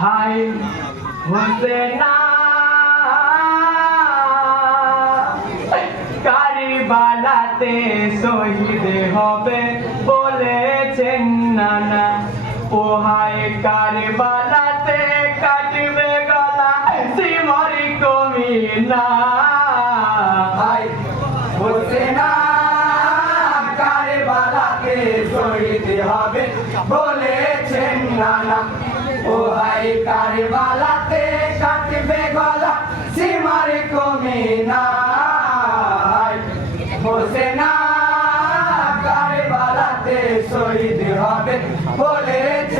High Hosena কারিবালাতে শহীদ হবে বলেছেন নানা। ও হাই কারিবালাতে কাটবে গলা সিমরি কমি না। ভাই হোসেনা কারবালাতে শহীদ হবে বলেছেন নানা। ও ভাই কারবালাতে কাটবে গলা সীমার কমে না। হোসেনা কারবালাতে শহীদ হবে বলেছেন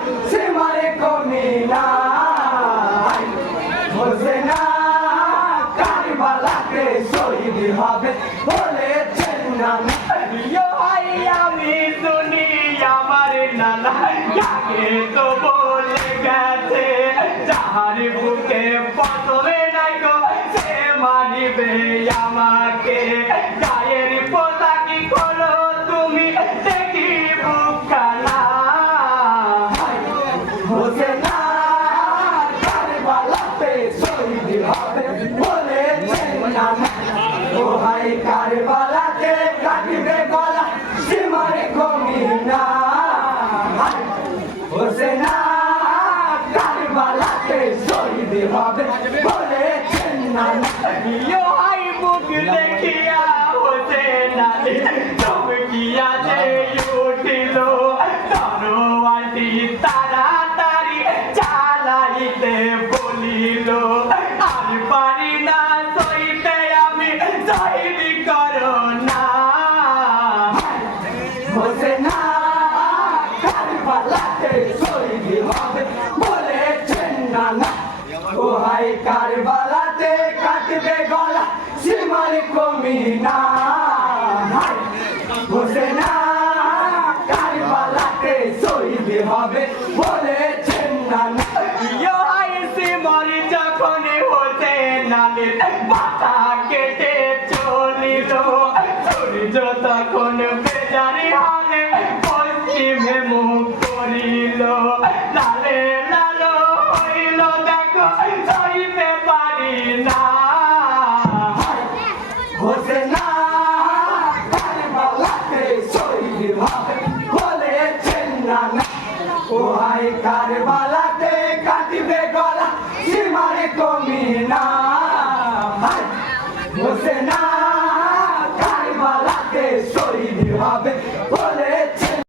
গলা সীমারে কমে না হোসেনা কারবালাতে শহীদ হবে বলেছেন হাই আমি শুনি, আমার নানা যাকে তো বলে গেছে, যাহার বুকে প্রথমে নাই গো, সে মানিবে আমাকে গায়ের কাটবে গলা সীমারে কমি না হোসেনা কারবালাতে শহীদ হবে বলেছেন নানা ইয়ো হাই বুক দেখিয়া হতে নালে চমকিয়া যে চালাইতে বলিল আর পারি হোসেনা হবে বলেছেন নানা ও ভাই কারবালাতে কাটবে গলা সীমার কমি না হোসেনা, কারবালাতে শহীদ হবে বলেছেন নানা ইয়ো আইসি যখন কেটে চলিল, সূর্য তখন পশ্চিমে মুখ করিল, লালে লালো হইল, দেখো সইতে পারি না। হোসেনা কারবালাতে শহীদ হবে বলেছেন নানা ও ভাই কারবালাতে কাটবে গলা, সীমার কমি না।